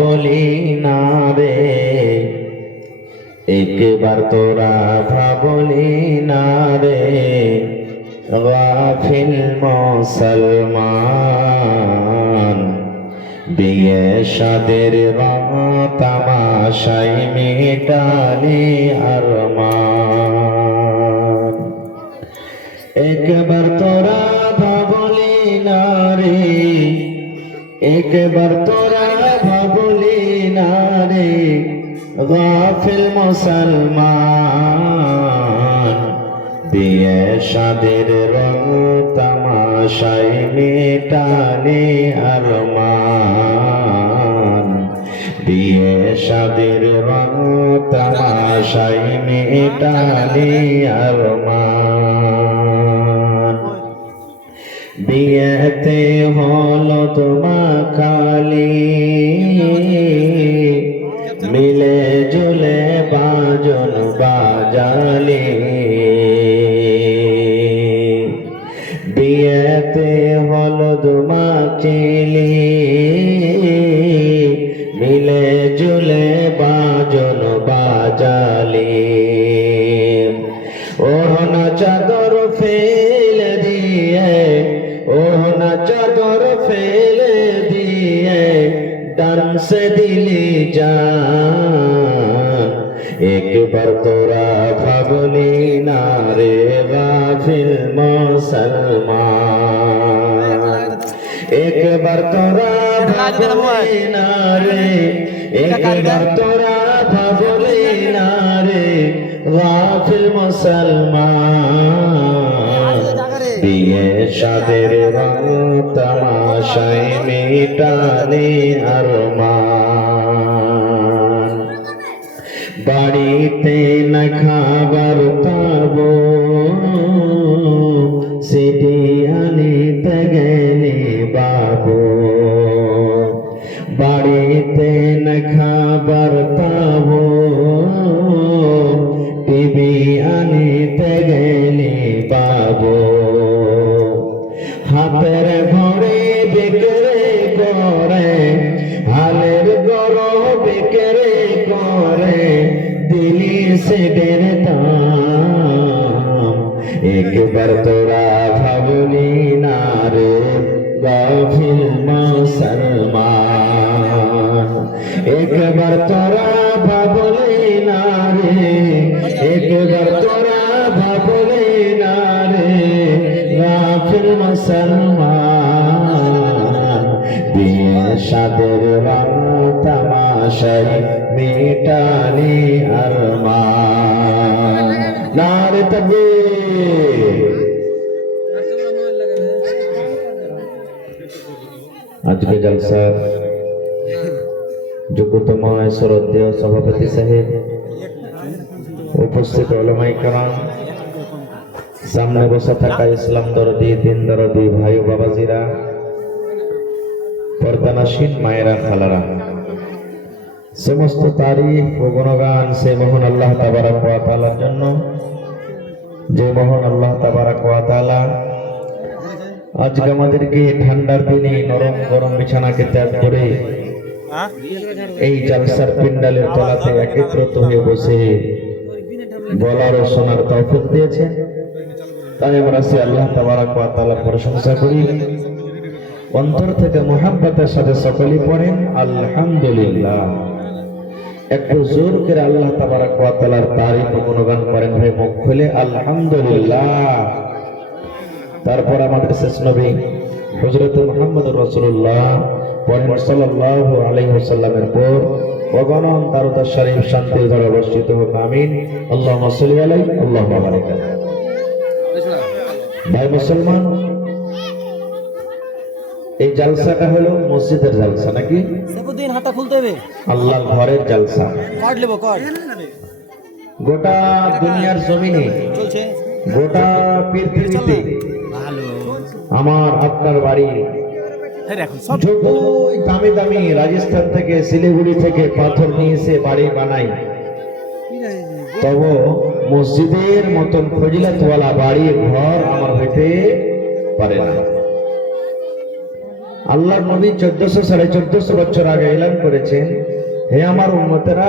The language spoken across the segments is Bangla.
ভাবলি না রে, একবার তোরা ভাবলি না রে, গাফিল মুসলমান। বিয়ে শাদের রং তামাশাই মেটালি আরমান। একবার তোরা ভাবলি না রে, একবার তোরা ভাবলি না রে, গাফিল মুসলমান। বিয়ে শাদের রং তামাশাই মেটালি আরমান। বিয়ে শাদের রং তামাশাই মেটালি আরমান। বিয়েতে হলো তোমা খালি, মিলে জুলে বাজন বাজালে। বিয়েতে হলো তোমা চিলি, মিলে জুলে বাজন বাজালে। ওড়না চাদর ফেলে দিয়ে, ওড়না চাদর ফেলে দিয়ে ডান্স দিলি জান। একবার তোরা ভাবলি না রে, গাফিল মুসলমান। একবার তোরা ভাবলি না রে, একবার তোরা ভাবলি না রে, গাফিল মুসলমান। বিয়ে শাদের রং তামাশাই মেটালি আরমান। বাড়িতে না খাবার পাবো, সেটি আনিতে গেলে বাবু। বাড়িতে না খাবার পাবো, টিভি আনিতে গেলে বাবু। হাতের ঘরে বিক্রি করে, হালের গরো বিক্রি করে, দিলি সেদের দাম। একবার তোরা ভাবলি না রে, গাফিল মুসলমান। একবার তোরা ভাবলি না রে, একবার তোরা ভাবলি না রে, গাফিল মুসলমান। বিয়ে শাদের রং তামাশাই মেটালি আরমান। নারে তাকবীর। আজকে জলসার যোগ্যতম শ্রদ্ধেয় সভাপতি সাহেব, উপস্থিত উলামায়ে কেরাম, সামনে বসে থাকা ইসলাম দরদি, দিন দরদি ভাই ও বাবাজিরা, পর্দানাসীন মায়েরা খালারা, সমস্ত তারিফ ও গুণগান সে মহান আল্লাহ তাবারক ওয়া তাআলার জন্য, যে মহান আল্লাহ তাবারক ওয়া তাআলা আজকে আমাদেরকে ঠান্ডার দিনে নরম গরম বিছানাকে ত্যাগ করে এই জালসার পিন্ডালের তলাতে একত্রিত হয়ে বসে বলার ও শোনার তৌফিক দিয়েছেন। তাই আমরা সে আল্লাহ তাবারক ওয়া তাআলার প্রশংসা করি। অন্তর থেকে মুহাব্বতের সাথে সকলেই পড়েন আলহামদুলিল্লাহ। একটু জোর করে আল্লাহ তাবারক ওয়া তাআলার তারিফ ও গুণগান করেন ভাই, মুখ খুলে আলহামদুলিল্লাহ। তারপর আমাদের শেষ নবী হযরত মুহাম্মদুর রাসূলুল্লাহ পড়েন সাল্লাল্লাহু আলাইহি ওয়াসাল্লামের পর অগণন তারকা শরীফ শান্তি ধারা বর্ষিত হোক, আমিন। আল্লাহুম্মা সাল্লি আলাইহি আল্লাহুম্মা বারিক আলাইহি। ভাই মুসলমান, এই জালসাটা হলো মসজিদের জালসা নাকি? সেদিন হাঁটা খুলতে হবে, আল্লাহর ঘরের জালসা। কার্ড নেব, কার্ড। গোটা দুনিয়ার জমিনে, চলছে গোটা পৃথিবীতে ভালো আমার আপনার বাড়ি যতই দামি দামি রাজস্থান থেকে শিলিগুড়ি থেকে পাথর নিয়ে এসে বাড়ি বানাই, তবু মসজিদের মতন ফজিলতওয়ালা বাড়ি ঘর আমার হইতে পারে না। আল্লাহ নবী 1400-1450 বছর আগে এলান করেছেন, হে আমার উম্মতেরা,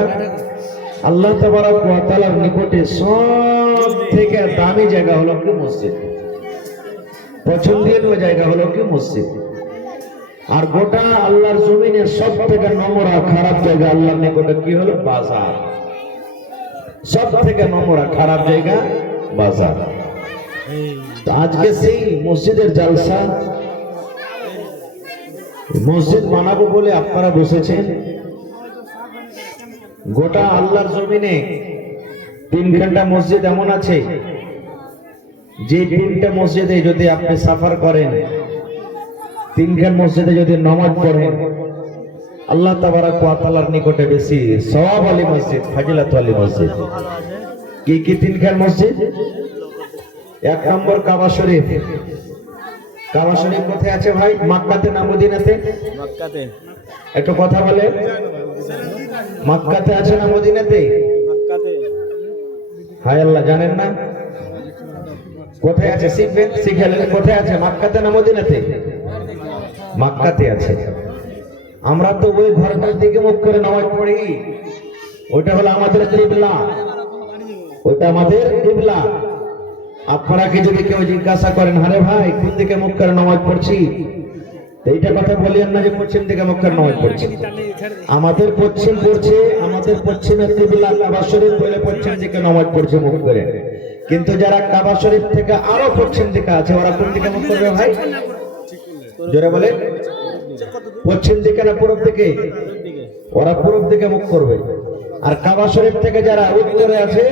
আল্লাহ তাবারক ওয়া তাআলার নিকটে সব থেকে দামি জায়গা হলো কি মসজিদ, পছন্দনীয় জায়গা হলো কি মসজিদ। আর গোটা আল্লাহর জমিনে সব থেকে নোংরা খারাপ জায়গা আল্লাহর নিকটে কি হলো? বাজার। সব থেকে নোংরা খারাপ জায়গা বাজার। তো আজকে সেই মসজিদের জালসা, মসজিদ বানাবো বলে আপনারা বসেছেন। গোটা আল্লাহর জমিনে 3 মসজিদ এমন আছে যে 3টা মসজিদে যদি আপনি সাফার করেন, 3 মসজিদে যদি নামাজ পড়েন, আল্লাহ তাবারক ওয়া তাআলার নিকটে বেশি সওয়াব আলী মসজিদ, ফাজিলাত আলী মসজিদ। কি কি 3 মসজিদ? 1 নম্বর কাবা শরীফ। কাবা শরীফ কোথায় আছে ভাই? মক্কাতে না মদিনাতে? মক্কাতে। একটু কথা বলে। মক্কাতে আছে না মদিনাতে? মক্কাতে। হায় আল্লাহ, জানেন না? কোথায় আছে? শিখবেন, শিখালেন। কোথায় আছে? মক্কাতে না মদিনাতে? মক্কাতে আছে। আমরা তো ওই ঘরটার দিকে মুখ করে নামাজ পড়ি, ওইটা হলো আমাদের কিবলা, ওইটা আমাদের কিবলা। আপনাকে যদি কেউ জিজ্ঞাসা করেন, আরে ভাই কোন দিকে মুখ করে নামাজ পড়ছি, এইটা কথা বলিয়েন না যে পশ্চিম দিকে মুখ করে নামাজ পড়ছি। আমাদের পশ্চিম পড়ছে, আমাদের পশ্চিমের কিবলা কাবা শরীফ, বলে পশ্চিম দিকে নামাজ পড়ছে মুখ করে। কিন্তু যারা কাবা শরীফ থেকে আরো পশ্চিম দিকে আছে, ওরা কোন দিকে মুখ করবে ভাই? জোরে বলে। পশ্চিম দিকে না পূর্ব দিকে? ওরা পূর্ব দিকে মুখ করবে। আর কাবা শরীফ থেকে যারা উত্তরে আছে,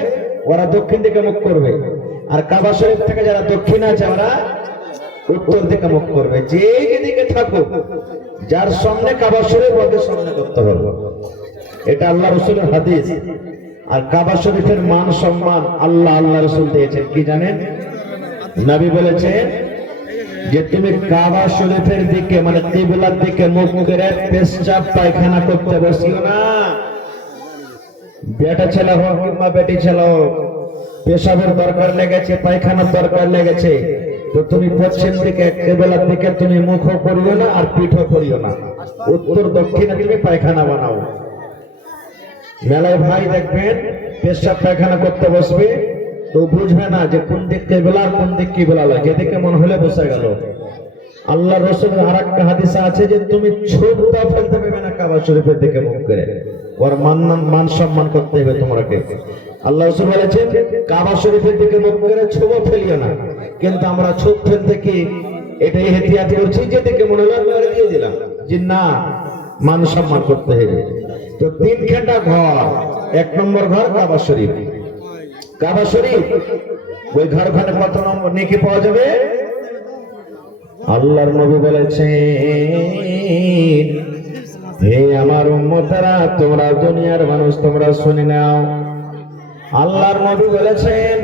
ওরা দক্ষিণ দিকে মুখ করবে। আর কাবা শরীফ থেকে যারা দক্ষিণে আছে, ওরা উত্তর দিকে মুখ করবে। যে দিকে থাকুক, যার সামনে কাবা শরীফ, ওদের সামনে করতে হবে। এটা আল্লাহ রাসূলের হাদিস। আর কাবা শরীফের মান সম্মান আল্লাহ রাসূল দিয়েছেন কি জানেন? নবী বলেছেন যে তুমি কাবা শরীফের দিকে, মানে কিবলার দিকে মুখ করে পেশাব পায়খানা করতে বসিও না। বেটা ছেলে হোক কিংবা বেটি ছেলে হোক, পেশাবের দরকার লেগেছে, পায়খানার দরকার লেগেছে, তো তুমি পশ্চিম দিকে কিবলার দিকে তুমি মুখও করিও না আর পিঠও করিও না, উত্তর দক্ষিণে তুমি পায়খানা বানাও। মেলায় ভাই দেখবেন পেশাব পায়খানা করতে বসবে, তো বুঝবে না যে কোন দিক কিবলা কোন দিক কিবলা নয়, যেদিকে মন হলে বসে গেল। আল্লাহ রাসূলের আরেকটা হাদিসে আছে যে তুমি ছোটটা ফেলতে পারবে না কাবা শরীফের দিকে মুখ করে, ওর মান সম্মান করতে হবে তোমাকে। আল্লাহ রাসূল বলেছেন কাবা শরীফের দিকে মুখ করে ছোট ফেলিও না। কিন্তু আমরা ছোট ফেলতে কি এটাই এহতিয়াত করছি, যেদিকে মনে হলো আমরা দিয়ে দিলাম, যে না, মান সম্মান করতে হবে। তো 3 ঘর, 1 নম্বর ঘর কাবা শরীফ। কাবা শরীফ ওই ঘরখানে কত নম্বর নেকি পাওয়া যাবে? আল্লাহর নবী বলেছেন, হে আমার উম্মতেরা, তোমরা দুনিয়ার মানুষ, তোমরা শুনে নাও। আল্লাহর নবী বলেছেন,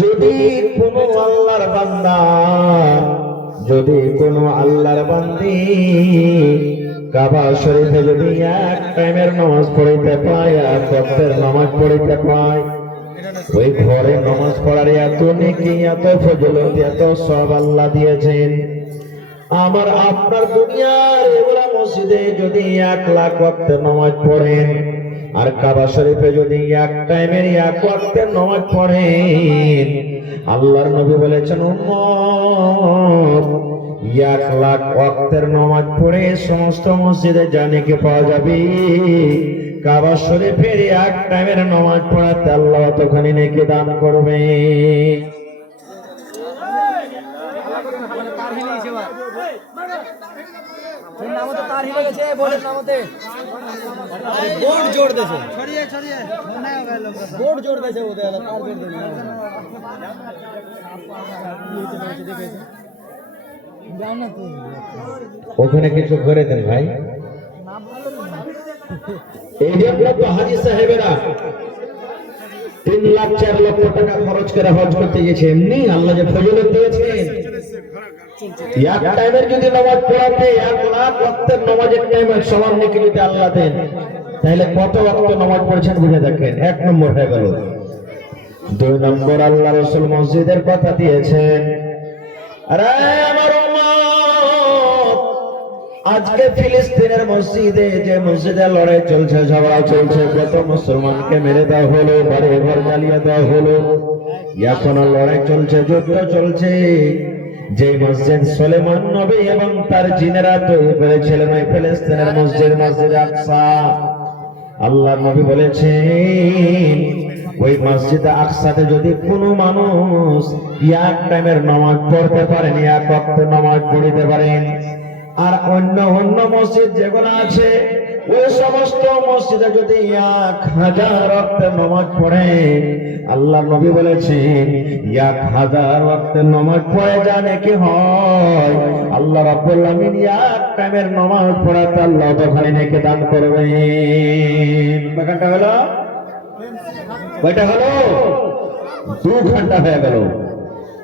যদি কোনো আল্লাহর বান্দা, যদি কোনো আল্লাহর বান্দি কাবা শরীফে যদি 1 টাইমের নামাজ পড়িতে পায়, 1 ওয়াক্তের নামাজ পড়িতে পায়, ওই ঘরে নামাজ পড়ার এত নেকি, এত ফজিলত, এত সব আল্লাহ দিয়েছেন। আমার আপনার দুনিয়ার এগুলা মসজিদে যদি 1 লাখ ওয়াক্তের নামাজ পড়েন, আর কাবা শরীফে যদি 1 টাইমের 1 ওয়াক্তের নামাজ পড়েন, আল্লাহর নবী বলেছেন উম্মত 1 লাখ ওয়াক্তের নামাজ পড়ে সমস্ত মসজিদে যা নেকি পাওয়া যাবে, কাবা শরীফের 1 টাইমের নামাজ পড়াতে আল্লাহ ততখানি নেকি দান করবে। ওখানে কিছু করে দেন ভাই। এই জন্য তো হাজী সাহেবেরা 3 লাখ 4 লক্ষ টাকা খরচ করে হজ করতে গেছে। এমনি আল্লাহ যে ফজিলত দিয়েছেন, 1 টাইমের যদি নামাজ পড়াতে 1 লাখ ওয়াক্তের নামাজের টাইমের সমান নেকি যদি আল্লাহ দেন, তাহলে কত ওয়াক্ত নামাজ পড়েছেন বুঝে দেখেন। 1 নম্বর হয়ে গেল। 2 নম্বর আল্লাহ রাসূল মসজিদের কথা দিয়েছেন, আরে আমার উম্মত আজকে ফিলিস্তিনের মসজিদে যে মসজিদে লড়াই চলছে, ঝগড়া চলছে, কত মুসলমানকে মেরে দেওয়া হলো, বাড়ি ঘর জ্বালিয়ে দেওয়া হলো, এখনো লড়াই চলছে, যুদ্ধ চলছে। যে মসজিদ সুলেমান নবী এবং তার জিনেরা তৈরি করেছিলেন ওই ফিলিস্তিনের মসজিদ, মসজিদ আকসা, আল্লাহ নবী বলেছেন ওই মসজিদ আকসাতে যদি কোনো মানুষ এক টাইমের নামাজ পড়তে পারেন, এক ওয়াক্ত নামাজ পড়িতে পারেন, আর অন্য অন্য মসজিদ যেগুলো আছে ওই সমস্ত মসজিদে যদি 1000 ওয়াক্তের নামাজ পড়ে, আল্লাহ নবী বলেছেন 1000 ওয়াক্তের নামাজ পড়ে জানে কি হয়, আল্লাহ রাব্বুল আলামিন এক টাইমের নামাজ পড়াতে আল্লাহ তখনই নেকি দান করবেন। কয়টা হলো? কয়টা হলো? 2 ঘন্টা হয়ে গেল।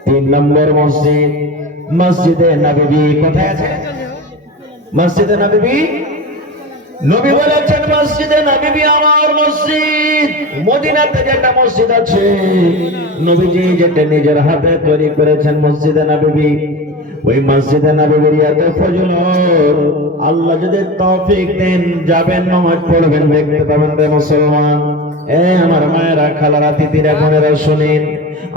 3 নম্বর মসজিদ, মসজিদে নববী। কোথায় আছে মসজিদে নববী? নবী বলেছেন মসজিদে নববী আমার মসজিদ। মদিনাতে যেটা মসজিদ আছে নবীজি যেটা নিজের হাতে তৈরি করেছেন মসজিদে নববী, ওই মসজিদে নববীর এত ফজিলত, আল্লাহ যদি তৌফিক দেন যাবেন নামাজ পড়বেন, দেখতে পাবেন রে মুসলমান। আমার মায়েরা, খালারা, দিদিরা, বোনেরা শুনেন,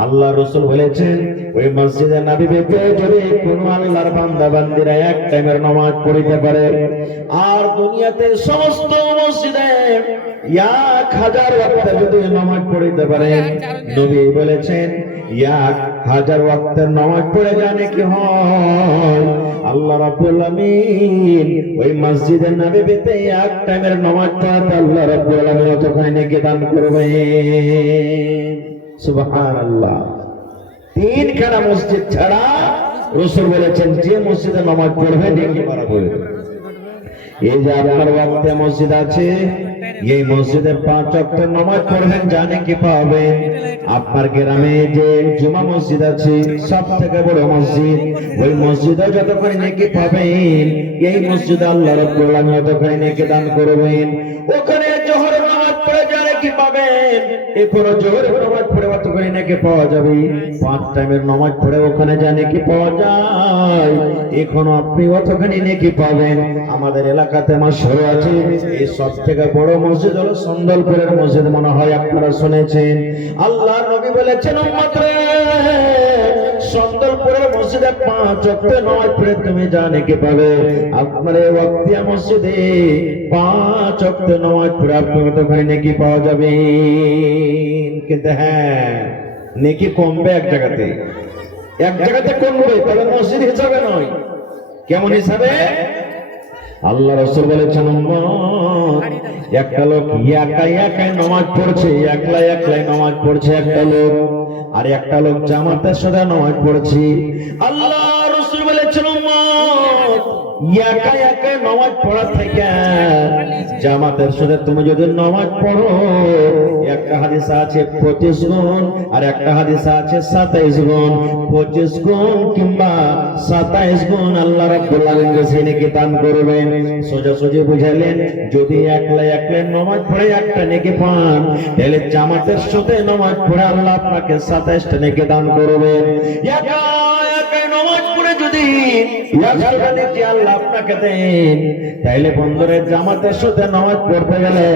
আল্লাহ রাসূল বলেছেন ওই মসজিদে নববীতে যদি কোন আল্লাহর বান্দা বান্দীরা এক টাইমের নামাজ পড়িতে পারে, আর দুনিয়াতে সমস্ত মসজিদে 1000 ওয়াক্তের যদি নামাজ পড়িতে পারে, নবী বলেছেন 1000 ওয়াক্তের নামাজ পড়ে জানে কি হয়, আল্লাহ রাব্বুল আলামিন ওই মসজিদে নববীতে এক টাইমের নামাজ পড়াতে আল্লাহ রাব্বুল আলামিন ততখানি নেকি দান করবেন। সুবহানাল্লাহ। 3খানা মসজিদ ছাড়া রাসূল বলেছেন যে মসজিদে নামাজ পড়বে নেকি বাড়াবে। এই যে আপনার ওয়াক্তে মসজিদ আছে, এই মসজিদে 5 ওয়াক্ত নামাজ পড়বেন জানে কি পাবেন। আপনার গ্রামে যে জুমা মসজিদ আছে, সবথেকে বড় মসজিদ, ওই মসজিদে যতক্ষণ নেকি পাবেন, এই মসজিদে আল্লাহ রাব্বুল আলামিন ততক্ষণ নেকি দান করবেন। ওখানে জোহরের নামাজ পড়ে জানে কি পাবেন, এখনো জোহরের নামাজ পড়ে ততক্ষণ নেকি পাওয়া যাবে। 5 টাইমের নামাজ পড়ে ওখানে জানে কি পাওয়া যায়, এখনো আপনি অতখানি নেকি পাবেন। আমাদের এলাকাতে মাশহুর আছে, এই সবথেকে বড় মসজিদ হলো সন্দলপুরের মসজিদ, মনে হয় আপনারা শুনেছেন। আল্লাহর নবী বলেছেন উম্মতরে, সন্দলপুরের মসজিদে 5 ওয়াক্ত নামাজ পড়ে তুমি জানে কি পাবে। আপনার এই ওয়াক্তিয়া মসজিদে 5 ওয়াক্ত নামাজ পড়ে আপনি ততখানি নেকি পাওয়া যাবে। কিন্তু হ্যাঁ, নেকি কমবে এক জায়গাতে, এক জায়গাতে কমবে, তবে মসজিদ হিসাবে নয়। কেমন হিসাবে? আল্লাহ রাসূল বলেছেন একটা লোক একাই একাই নামাজ পড়ছে, একলাই একলাই নামাজ পড়ছে একটা লোক, আর একটা লোক জামাতের সাথে নামাজ পড়ছে। আল্লাহ রাসূল বলেছেন একাই একাই নামাজ পড়া থেকে জামাতের সাথে তুমি যদি নামাজ পড়ো, একটা হাদিসে আছে 25 গুণ, আর একটা হাদিসে আছে 27 গুণ। 25 গুণ কিংবা 27 গুণ আল্লাহ রাব্বুল আলামিন কাছে নেকি দান করবেন। সোজাসুজি বুঝালেন, যদি একলাই একলাই নামাজ পড়ে একটা নেকি পান, তাহলে জামাতের সাথে নামাজ পড়ে আল্লাহ আপনাকে 27টা নেকি দান করবেন। একাই নামাজ পড়ে যদি 1000টা নেকি আল্লাহ আপনাকে দেন, তাইলে বন্ধুরে জামাতের সাথে নামাজ পড়তে গেলে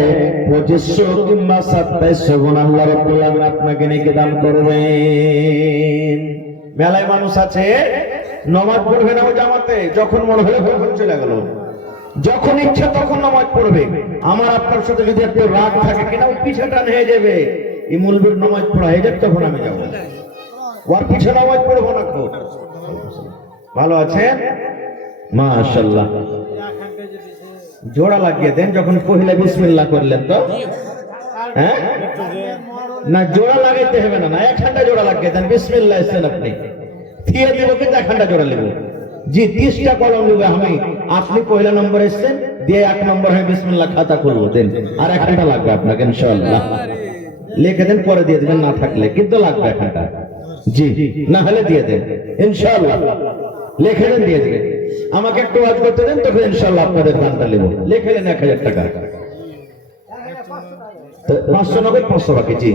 2500 কিংবা 2700 গুণ আল্লাহ রাব্বুল আলামিন আপনাকে নেকি দান করবেন। মেলায় মানুষ আছে নামাজ পড়বে না জামাতে, যখন মনে হলো তখন চলে গেল, যখন ইচ্ছা তখন নামাজ পড়বে। আমার আপনার সাথে যদি একটু রাগ থাকে কিনা, ওই পিছাটা নিয়ে যাবে, এই মুলবির নামাজ পড়া হয়ে যাবে, তখন আমি যাবো, ওর পিছে নামাজ পড়বো না। খুব ভালো আছেন? মাশাআল্লাহ। জোড়া লাগিয়ে দেন যখন পহিলা বিসমিল্লাহ করলেন তো, হ্যাঁ না জোড়া লাগাইতে হবে না, এক ঘন্টা জোড়া লাগিয়ে দেন। বিসমিল্লাহ এসেছেন আপনি, থিয়ে দিব কিন্তু 1 ঘন্টা জোড়া নেব। জি 30টা কলম নেবে আমি, আপনি পহিলা নম্বর এসেছেন, দিয়ে 1 নম্বর হয় বিসমিল্লাহ খাতা খুলবো দেন, আর 1 ঘন্টা লাগবে আপনাকে ইনশাআল্লাহ। লিখে দেন, পরে দিয়ে দেবেন, না থাকলে কিন্তু লাগবে 1 ঘন্টা। জি না হলে দিয়ে দেন ইনশাআল্লাহ, লিখে দেন দিয়ে দেবেন। আমাকে একটু ওয়াজ করতে দেন, তখন ইনশাআল্লাহ আপনাদের দানটা নেব। লিখে দেন 1000 টাকা, 590 500 বাকি। জি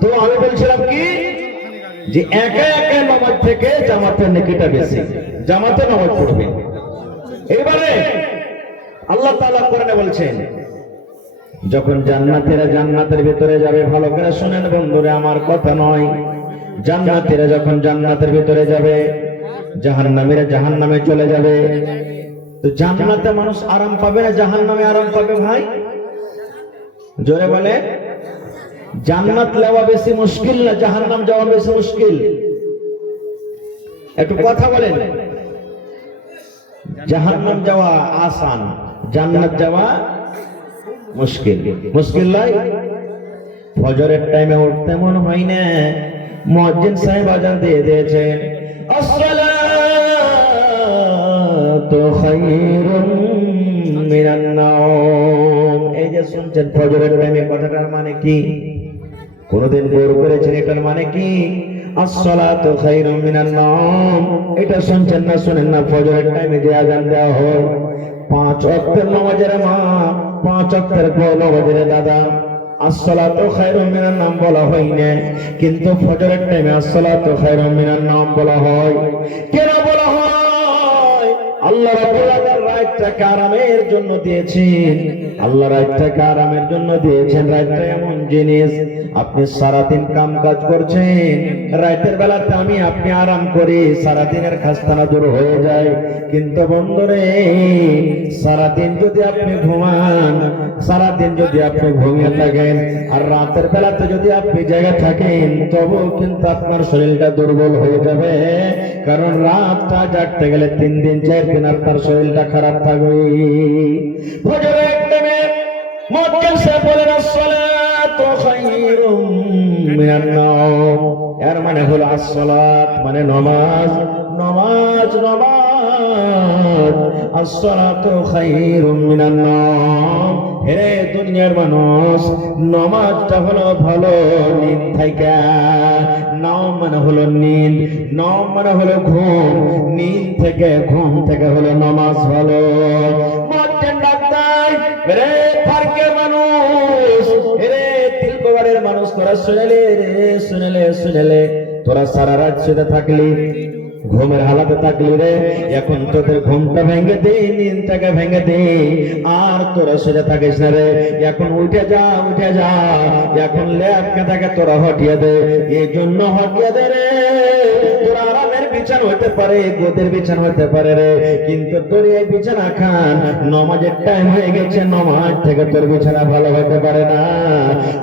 তো আমি বলছিলাম কি, যে একা একা নামাজ থেকে জামাতের নেকিটা বেশি, জামাতে নামাজ পড়বে। এবারে আল্লাহ তাআলা কোরআনে বলছেন, যখন জান্নাতীরা জান্নাতের ভিতরে যাবে, ভালো করে শুনেন বন্ধুরা, আমার কথা নয়, জান্নাতীরা যখন জান্নাতের ভিতরে যাবে, জাহান্নামীরা জাহান্নামে চলে যাবে। তো জান্নাতে মানুষ আরাম পাবে না জাহান্নামে আরাম পাবে ভাই? জোরে বলে। জান্নাত যাওয়া বেশি মুশকিল না জাহান্নাম যাওয়া বেশি মুশকিল? একটু কথা বলেন। জাহান্নাম যাওয়া আসান, জান্নাত যাওয়া মুশকিল। মুশকিল নয়? ফজরের টাইমে উঠতে মন হয় না, মুয়াজ্জিন সাহেব আযান দিয়ে দিয়েছেন, আসসালাতু খায়রুম মিনান নাওম। এই যে শুনছেন ফজরের টাইমে, কথাটার মানে কি? কোনদিন গৌর করেছেন এটার মানে কি? আসসালাতু খায়রুম মিনান নাওম। এটা শুনছেন না শুনেন না? ফজরের টাইমে যে আযান দেওয়া হয়, 5 ওয়াক্তের নামাজের মা, 5 ওয়াক্তের নামাজের দাদা, আসসালাতু খায়রুম মিনান নাওম বলা হয় না, কিন্তু ফজরের টাইমে আসসালাতু খায়রুম মিনান নাওম বলা হয়। কেন বলা হয়? আল্লাহ রাব্বুল আলামিন রাতটাকে আরামের জন্য দিয়েছেন। আল্লাহ রাতটাকে আরামের জন্য দিয়েছেন। রাতটা এমন জিনিস, আপনি সারাদিন কাম কাজ করছেন, রাতের বেলাতে আমি আপনি আরাম করি, সারাদিনের খাস্তানা দূর হয়ে যায়। কিন্তু বন্ধুরে, সারাদিন যদি আপনি ঘুমান, সারাদিন যদি আপনি ঘুমিয়ে থাকেন, আর রাতের বেলাতে যদি আপনি জেগে থাকেন, তবুও কিন্তু আপনার শরীরটা দুর্বল হয়ে যাবে। কারণ রাতটা জাগতে গেলে 3 দিন 4 দিন আপনার শরীরটা খারাপ থাকবে। ফজরের টাইমে মুয়াজ্জিন সাহেব বলেন, আসসালাতু খায়রুম মিনান নাওম। এর মানে হলো আসসালাত মানে নামাজ, নামাজ, নামাজ। আসসালাতু খায়রুম মিনান নাওম। হে দুনিয়ার মানুষ, নামাজটা হলো ভালো নিদ থেকে। নাওম মানে হলো নিদ, নাওম মানে হলো ঘুম, নিদ থেকে ঘুম থেকে হলো নামাজ ভালো। মুয়াজ্জিন ডাক্তার, রে ফারকের মানুষ, রে তিলকবাড়ির মানুষ, তোরা শুনেলে রে, শুনেলে শুনেলে, তোরা সারা রাত শুয়ে থাকলি, ঘুমের হালাতে থাকলি রে, এখন তোদের ঘুমটা ভেঙে দে, নিদটাকে ভেঙে দে, আর তোরা শুয়ে থাকিস না রে। এখন উঠে যা, উঠে যা, এখন লেপকে থাকে তোরা হটিয়ে দে। এই জন্য হটিয়ে দে রে, তোরা আরামের বিছানা হতে পারে, গোদের বিছানা হতে পারে রে, কিন্তু তোর এই বিছানা খান, নামাজের টাইম হয়ে গেছে, নামাজ থেকে তোর বিছানা ভালো হতে পারে না,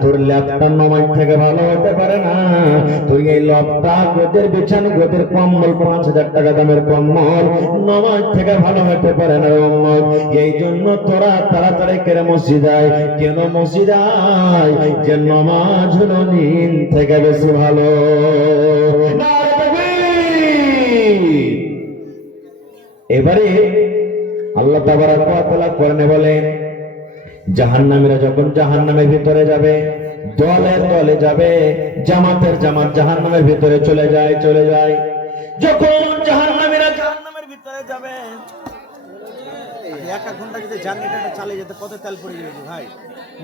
তোর ল্যাপটা নামাজ থেকে ভালো হতে পারে না, তুই এই লপটা গোদের বিছানা, গোদের কম্বল, 5,000 টাকা দামের কম্বল, নামাজ থেকে ভালো হতে পারে না। এই জন্য তোরা তাড়াতাড়ি করে মসজিদে আয়। কেন মসজিদে আয়? যে নামাজ হলো নিদ থেকে বেশি ভালো। এবারে আল্লাহ তাবারক ওয়া তাআলা কোরআনে বলেন, জাহান্নামীরা যখন জাহান্নামের ভিতরে যাবে, দলে দলে যাবে, জামাতের জামাত জাহান্নামের ভিতরে চলে যায়, চলে যায়। যখন জাহান্নামীরা জাহান্নামের ভিতরে যাবে, 1 ঘন্টা যদি জার্নিটা চালিয়ে যেতে কত তেল পড়ে যাবে ভাই?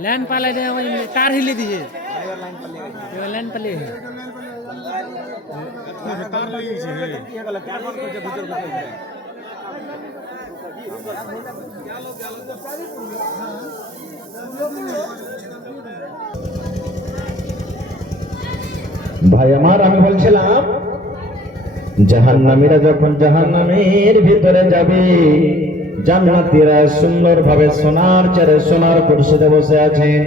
লাইন পালাই দে, আমার কার হিলে দিয়ে ড্রাইভার লাইন পালিয়ে গেছে, লাইন পালিয়ে কার লাগিয়েছে কি হলো, কার মান করছে ভিতর ভিতর। ভাই আমার, আমি বলছিলাম জাহান্নামীরা যখন জাহান্নামের ভিতরে যাবে, জান্নাতীরা সুন্দরভাবে সোনার চেয়ারে সোনার কুরসিতে বসে আছেন।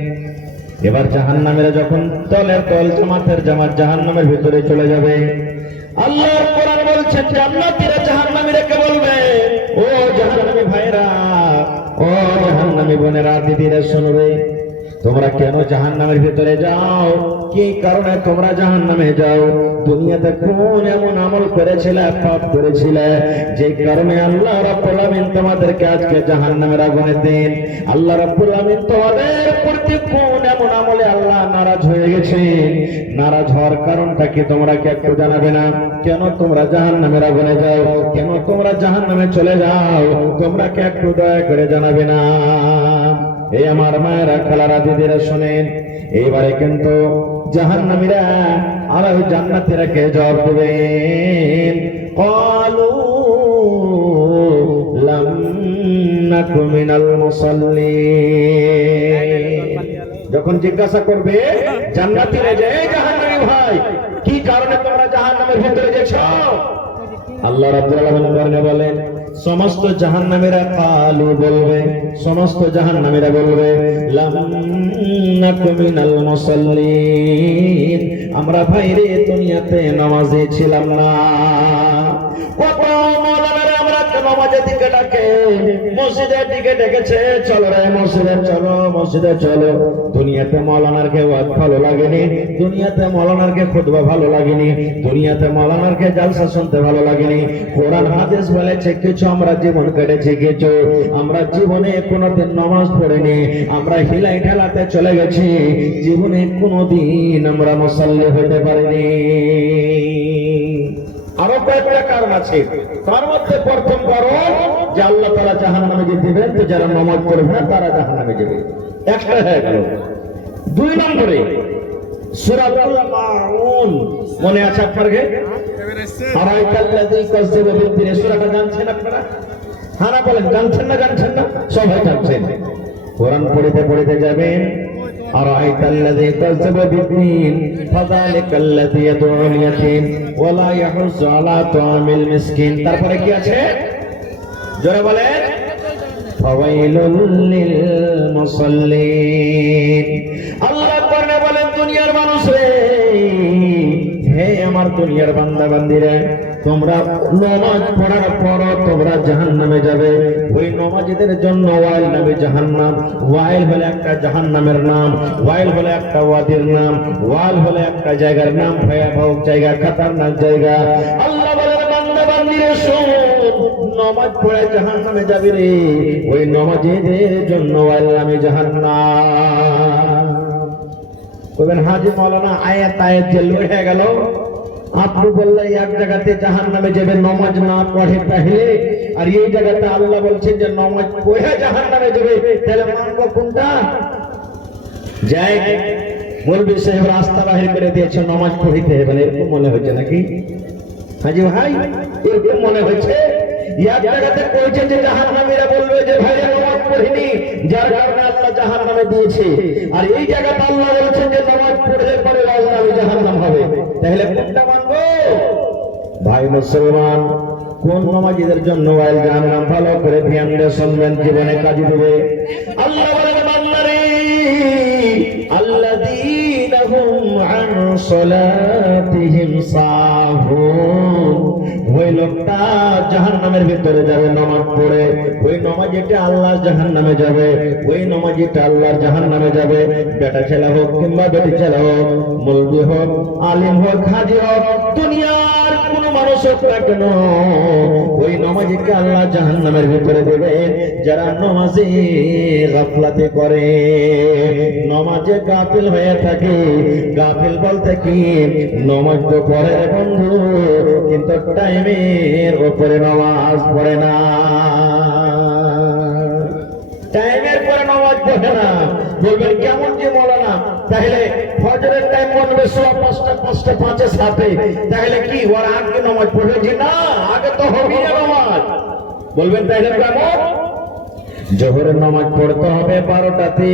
এবার জাহান্নামীরা যখন তলের তল, জামাতের জামাত জাহান্নামের ভিতরে চলে যাবে, আল্লাহর কোরআন বলছেন, জান্নাতীরা জাহান্নামীরাকে বলবে, ও জাহান্নামী ভাইরা, ও জাহান্নামী বোনেরা, দিদিরা, শুনবে, তোমরা কেন জাহান্নামের ভিতরে যাও? কি কারণে তোমরা জাহান্নামে যাও? দুনিয়াতে কোন এমন আমল করেছিলে, পাপ করেছিলে, যে কারণে আল্লাহ রাব্বুল আমিন তোমাদেরকে আজকে জাহান্নামের আগুনে দেন? আল্লাহ রাব্বুল আমিন তোমাদের প্রতি কোন এমন আমলে আল্লাহ নারাজ হয়ে গেছেন? নারাজ হওয়ার কারণটা কি তোমরা কি একটু জানাবে না? কেন তোমরা জাহান্নামের আগুনে যাও? কেন তোমরা জাহান্নামে চলে যাও? তোমরা কি একটু দয়া করে জানাবে না? এই আমার মায়েরা, খালারা, দিদিরা, শোনেন, এইবারে কিন্তু জাহান্নামীরা আর ওই জান্নাতীরাকে জবাব দেবেন, ক্বালু লাম লামনাকু মিনাল মুসাল্লিন। যখন জিজ্ঞাসা করবে জান্নাতীরা যে এই জাহান্নামী ভাই কি কারণে তোমরা জাহান্নামের ভিতরে গেছো, আল্লাহ রাব্বুল আলামিন বলেন সমস্ত জাহান্নামীরা কালু বলবে, সমস্ত জাহান্নামীরা বলবে লামনাকু মিনাল মুসাল্লিন, আমরা ভাইরে দুনিয়াতে নামাজি ছিলাম না। কত মাওলানারা আমরা নামাজের দিকে ডাকে, মসজিদের দিকে ডেকেছে, চলো রে মসজিদে চলো, মসজিদে চলো। দুনিয়াতে মাওলানার কে ওয়াজ ভালো লাগেনি, দুনিয়াতে মাওলানার কে খুতবা ভালো লাগেনি, দুনিয়াতে মাওলানার কে জালসা শুনতে ভালো লাগেনি। কোরআন হাদিস বলেছে কিছু আমরা জীবন কেটেছি, কিছু আমরা জীবনে কোনোদিন নামাজ পড়িনি, আমরা হিলাই ঠেলাতে চলে গেছি, জীবনে কোনোদিন আমরা মুসাল্লি হতে পারিনি। আরো কয়েকটা কারণ আছে, তার মধ্যে প্রথম কারণ যে আল্লাহ তাআলা জাহান্নামে দিবেন, তো যারা নামাজ পড়বে না তারা জাহান্নামে যাবে, একটা হয়ে গেল। দুই নম্বরে সূরাতুল মাউন মনে আছে আপনাদের? আরাইতাল্লাযী কাযযাবা বিদ্দিন, সূরাটা জানছেন আপনারা? হ্যাঁ না বলেন, জানছেন না? জানছেন না? সবাই জানছেন। কোরআন পড়িতে পড়িতে যাবেন আরাইতাল্লাযী কাযযাবা বিদ্দিন ফাযালিকাল্লাযী ইয়াদউল ইয়াতীম ওয়া লা ইয়াহুজ্জু আলা তাআমিল মিসকিন। তারপরে কি আছে জোরে বলেন? ফাওয়াইলুল লিল মুসাল্লিন। আল্লাহ কোরআনে বলেন দুনিয়ার মানুষ রে, হে আমার দুনিয়ার বান্দা বান্দীরা, তোমরা নামাজ পড়ার পর তোমরা জাহান্নামে যাবে। ওই নামাজীদের জন্য ওয়াইল নামে জাহান্নাম। ওয়াইল হলো একটা জাহান্নামের নাম, ওয়াইল হলো একটা ওয়াদির নাম, ওয়াইল হলো একটা জায়গার নাম, ভয়াবহ জায়গা, খতরনাক জায়গা। আল্লাহ বলেন বান্দা বান্দীরা শোন, নামাজ পড়ে জাহান্নামে যাবে রে, ওই নামাজীদের জন্য ওয়াইল নামে জাহান্নাম। কইবেন হাজী মাওলানা আয়াত আয়াত যে লড়ে গেল, আপনি বললে এক জায়গাতে জাহান্নামে যাবে নামাজ না পড়ে তাহলে, আর এই জায়গাতে আল্লাহ বলছেন যে নামাজ পড়ে জাহান্নামে যাবে, তাহলে মানব কোনটা? যাই মৌলভী সাহেব রাস্তা বাহির করে দিয়েছে নামাজ পড়িতে হবে, এরকম মনে হচ্ছে নাকি হাজী ভাই? এরকম মনে হচ্ছে? এক জায়গাতে কইছে যে জাহান্নামীরা বলবে যে ভাই নামাজ পড়িনি, যার কারণে আল্লাহ জাহান্নামে দিয়েছে, আর এই জায়গাতে আল্লাহ বলেছেন যে নামাজ পড়লে পরে আল্লাহ জাহান্নাম হবে, তাহলে কোনটা মানবো? ভাই মুসলমান, কোন নামাজীদের জন্য ওয়াইল জাহান্নাম ভালো করে ধ্যান দিয়ে শুনবেন, জীবনে কাজে দেবে। আল্লাহ বলেন বান্দারে আল্লাযীনা হুম আন সালাতিহিম সাহুন, ওই লোকটা জাহান্নামের ভিতরে যাবে নামাজ পড়ে, ওই নামাজীটা আল্লাহ জাহান্নামে যাবে, ওই নামাজীটা আল্লাহর জাহান্নামে যাবে। বেটা ছেলে হোক কিংবা বেটি ছেলে হোক, মৌলভী হোক, আলিম হোক, হাজী হোক, দুনিয়ার কোন মানুষ হোক না কেন, ওই নামাজীকে আল্লাহ জাহান্নামের ভিতরে দেবে যারা নামাজে গাফলাতি করে, নামাজে গাফিল হয়ে থাকে। গাফিল বলতে কি, নামাজ তো পড়ে বন্ধু, কিন্তু টাইমের উপরে নামাজ পড়ে না, টাইমের পরে নামাজ পড়ে না। বলবেন কেমন যে মাওলানা, তাহলে ফজরের টাইম বলবে সোয়া 5টা 5টা 5 7, তাহলে কি ওর আগে নামাজ পড়েছি? না, আগে তো হবে না নামাজ। বলবেন তাহলে কেমন? জোহরের নামাজ পড়তে হবে 12টাতে,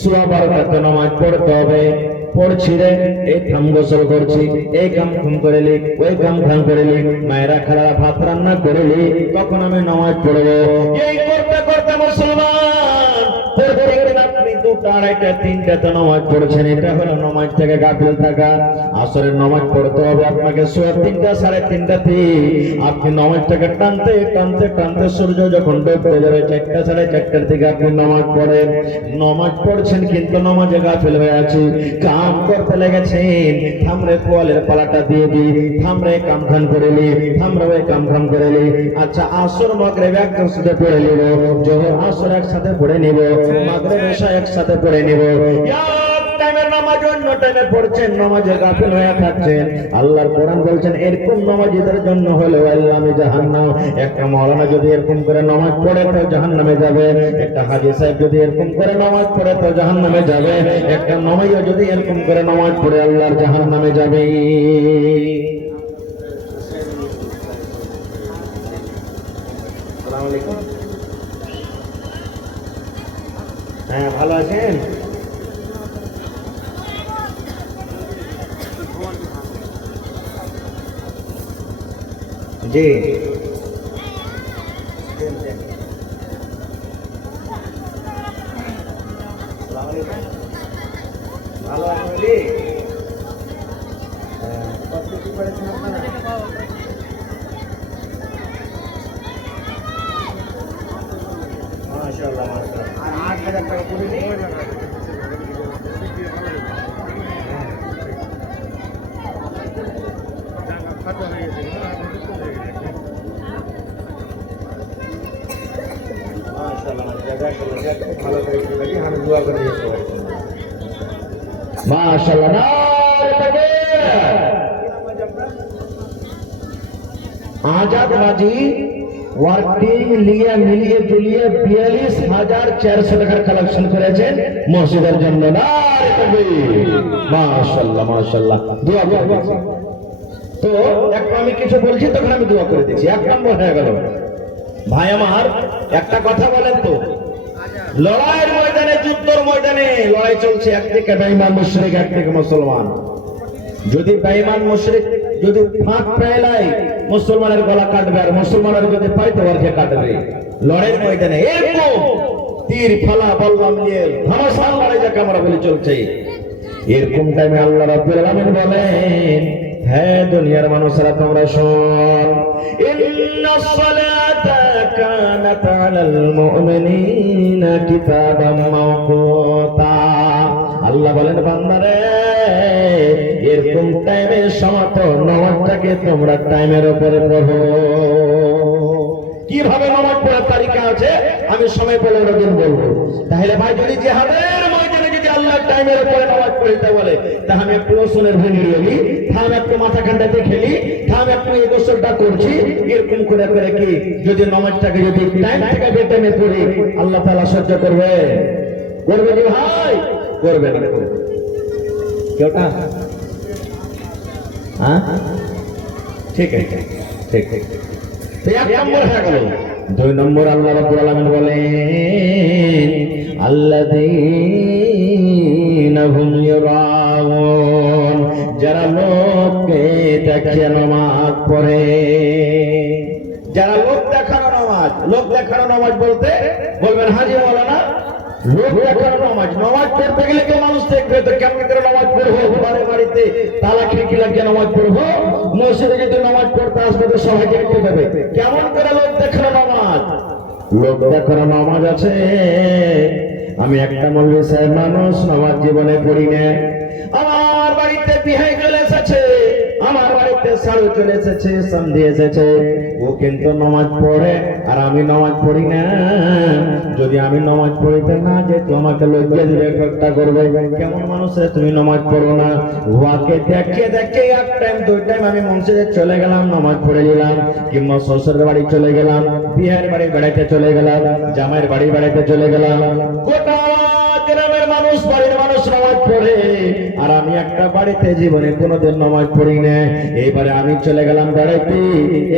সোয়া 12টাতে নামাজ পড়তে হবে। পড়ছি রে, এই থাম গোসল করছি, এই কাম খাম করে লি, ওই কাম খাম করে লি, মায়েরা খালারা ভাত রান্না করে লি, তখন আমি নামাজ পড়বো। এই করতে করতে মুসলমান প্রত্যেকদিন আপনি 2টা 2:30 3টাতে নামাজ পড়ছেন, এটা হলো নামাজ থেকে গাফিল থাকা। আসরের নামাজ পড়তে হবে আপনাকে সোয়া 3টা 3:30টাতে। আপনি নামাজটাকে টানতে টানতে টানতে সূর্য যখন ডুবে যাবে 4টা 4:30টার দিকে আপনি নামাজ পড়েন। নামাজ পড়ছেন কিন্তু নামাজে গাফিল হয়ে আছেন, কাম করতে লেগেছেন। থামরে পোয়ালের পালাটা দিয়ে দি, থামরে কাম খান করে লি, থামরে ওই কাম খান করে লি। আচ্ছা আসর মাগরিব একসাথে পড়ে নিব, জোহর আসর একসাথে পড়ে নিব, মাগরিব এশা একসাথে পড়ে নিব। এক টাইমে নামাজ অন্য টাইমে পড়ছেন, নামাজে গাফিল হয়ে থাকছেন। আল্লাহর কোরআন বলছেন এরকম নামাজীদের জন্য হলো আল্লামে জাহান্নাম। একটা মাওলানা যদি এরকম করে নামাজ পড়ে তো জাহান্নামে যাবে, একটা হাজী সাহেব যদি এরকম করে নামাজ পড়ে তো জাহান্নামে যাবে, একটা নমাইয়া যদি এরকম করে নামাজ পড়ে আল্লাহর জাহান্নামে যাবে। আসসালামু আলাইকুম। হ্যাঁ ভালো আছেন? জি ভালো আছেন জি? কত কি করেছেন আপনারা? মাশাআল্লাহ মাশাআল্লাহ। আর 8,000 টাকা করে দিই। মাশাআল্লাহ জাযাকাল্লাহ খুব ভালো করেছেন ভাই আমি দোয়া করে দিয়েছি মাশাআল্লাহ নারে তাকবীর आजाद माजी ওয়ার্কিং লিয়ে মিলিয়ে জুলিয়ে 42,400 টাকার কালেকশন করেছেন মসজিদের জন্য নারে তাকবীর মাশাআল্লাহ মাশাআল্লাহ দোয়া করে দিচ্ছি তো একবার আমি কিছু বলছি তখন আমি দোয়া করে দিচ্ছি এক নম্বর হয়ে গেল ভাই আমার একটা কথা বলেন তো লড়াইয়ের ময়দানে যুদ্ধের ময়দানে লড়াই চলছে একদিকে বেঈমান মুশরিক একদিকে মুসলমান যদি বেঈমান মুশরিক যদি ফাঁক পেলায় মুসলমানের গলা কাটবে আর মুসলমানের যদি পাইতে ওরকে কাটবে লড়াইয়ের ময়দানে এরকম তীর ফালা বল্লম নিয়ে ধামাসাল লড়াই যাকে আমরা বলে চলছে এরকম টাইমে আল্লাহ রাব্বুল আলামিন বলেন হে দুনিয়ার মানুষরা তোমরা শোন ইন্নাস সালাতা কানাত আলাল মুমিনিনা কিতাবাম মাওকুতা আল্লাহ বলেন বান্দারে এরকম টাইমে সমাত নামাজটাকে তোমরা টাইমের উপরে পড়ো কিভাবে নামাজ পড়ার তালিকা আছে আমি সময় পেলে ওরকম বলবো তাহলে ভাই যদি জিহাদের ময়দানে যদি আল্লাহ টাইমের উপরে নামাজ পড়তে বলে তা আমি একটু রসুনের ভেঙে রইলি আমি একটু মাথা কান্দাতে খেলি আমি একটু এই গোসলটা করছি এরকম করে করে কি যদি নামাজটাকে যদি টাইম থেকে বেটামে পড়ি আল্লাহ তাআলা সহ্য করবে করবে কি ভাই করবে না কেউটা হ্যাঁ ঠিক আছে ঠিক ঠিক তো এক নম্বর হয়ে গেল দুই নম্বর আল্লাহ রাব্বুল আলামিন বলেন আল্লাযীনা হুম ইউরাউন যারা লোককে দেখে নামাজ পড়ে যারা লোক দেখানো নামাজ বলতে বলবেন হাজী মাওলানা লোক দেখানো নামাজ পড়তে গেলে কেউ মানুষ দেখবে তো কেমন করে নামাজ পড়বো ঘরে বাড়িতে তালা খিড়কি লাগিয়ে নামাজ পড়বো মসজিদে যদি নামাজ পড়তে আসবে তো সবাই দেখতে দেবে কেমন করে লোক দেখানো নামাজ আছে আমি একটা মৌলভী সাহেব মানুষ নামাজ জীবনে পড়ি না আমার বাড়িতে বিহাই চলে এসেছে আমার বাড়িতে সাড়ু চলে এসেছে সন্ধি এসেছে ও কিন্তু নামাজ পড়ে আর আমি নামাজ পড়ি না যদি আমি নামাজ পড়িতে না যে তোমাকে লজ্জা দিবে একটা করবে কেমন মানুষে তুমি নামাজ পড়ো না ওয়াকে দেখে দেখে এক টাইম দুই টাইম আমি মসজিদে চলে গেলাম নামাজ পড়ে নিলাম কিংবা শ্বশুরের বাড়ি চলে গেলাম বিয়ের বাড়ি বেড়াইতে চলে গেলাম জামাইয়ের বাড়ি বেড়াইতে চলে গেলাম গোটা গ্রামের মানুষ বাড়ির মানুষ নামাজ পড়ে আর আমি একটা বাড়িতে জীবনে কোনোদিন নামাজ পড়ি না এইবারে আমি চলে গেলাম বেড়াইতে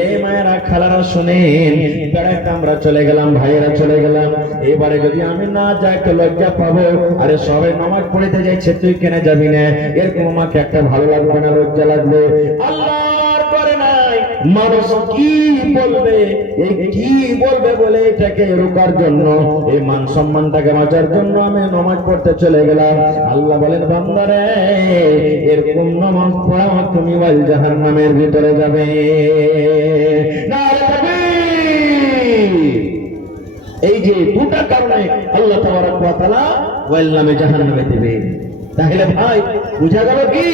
এই মায়েরা খালারা শুনেন বেড়াইতে আমরা চলে গেলাম ভাইয়েরা চলে গেলাম এবারে যদি আমি না যাই তো লজ্জা পাবো আরে সবাই নামাজ পড়িতে যাইছে তুই কেন যাবি না এরকম আমাকে একটা ভালো লাগবে না লজ্জা লাগবে আল্লাহর করে নাই মানুষ কি বলবে এই কি বলবে বলে এটাকে রোকার জন্য এই মান সম্মানটাকে বাঁচার জন্য আমি নামাজ পড়তে চলে গেলাম আল্লাহ বলেন বান্দারে এরকম নামাজ পড়াও তুমি ওয়াল জাহান্নামের ভিতরে যাবে নারে তাকবীর এই যে দুটা কারণে আল্লাহ তাবারক ওয়া তাআলা ওয়াল নামে জাহান্নামে দিবে তাহলে ভাই বুঝা গেল কি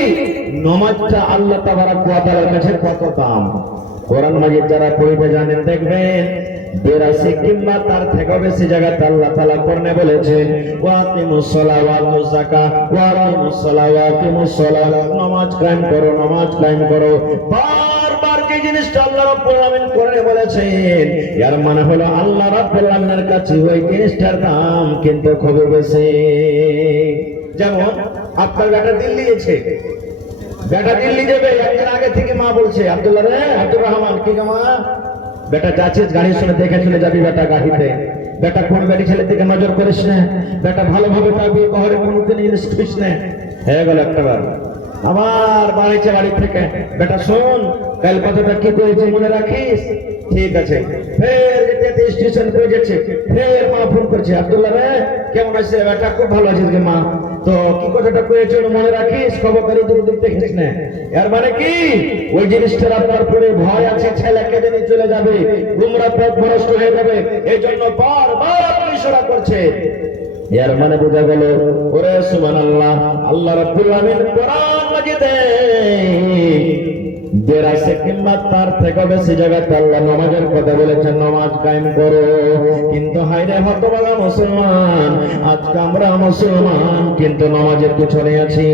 নামাজটা আল্লাহ তাবারক ওয়া তাআলার কাছে কত দাম কোরআন মাজিদ যারা পড়িতে জানেন দেখবেন 82 কিংবা তার থেকে বেশি জায়গাতে আল্লাহ তাআলা কোরআনে বলেছেন ওয়াকিমুস সালাওয়াতু যাকাত ওয়াকিমুস সালাওয়াতিমুস সালাত নামাজ কায়েম করো বারবার যে জিনিসটা আল্লাহ রাব্বুল আলামিন কোরআনে বলেছেন এর মানে হলো আল্লাহ রাব্বুল আলামিনের কাছে ওই জিনিসটার দাম কিন্তু খুব বেশি যেমন আপনার বেটা দিল্লি গেছে বেটা দিল্লি যাবে একদিন আগে থেকে মা বলছে আব্দুল্লাহ রে আব্দুর রহমান কি মা বেটা যাচ্ছিস গাড়ির সঙ্গে দেখে চলে যাবি বেটা গাড়িতে বেটা কোন বেটি ছেলের দিকে নজর করিস না, বেটা ভালোভাবে পাবি, কহরে কোনোদিন জিনিস খুঁজ না। হয়ে গেল একটা বার। আমার বাড়িতে বাড়ি থেকে বেটা শোন, কাল কথাটা কি করেছে মনে রাখিস? ঠিক আছে। ফের যেতে স্টেশন করে যাচ্ছে, ফের মা ফোন করছে, আব্দুল্লাহ রে কেমন আছে বেটা? খুব ভালো আছিস রে মা। তো কি কথাটা করেছে মনে রাখিস, খবর করে দূর দিক দেখিস না। এর মানে কি ওই জিনিসটার আপনার পরে ভয় আছে, ছেলে কেঁদে নিয়ে চলে যাবে, গুমরা পথ ভ্রষ্ট হয়ে যাবে, এই জন্য বারবার আপনি ইশারা করছে। এর মানে বোঝা গেল, ওরে সুবহানাল্লাহ, আল্লাহ রাব্বুল আলামিন কোরআন মাজিদে 82 কিংবা তার থেকে বেশি জায়গাতে আল্লাহ নামাজের কথা বলেছেন, নামাজ কায়েম করো। কিন্তু হায়রে হতভাগা মুসলমান, আজকে আমরা মুসলমান কিন্তু নামাজের পিছনে আছি।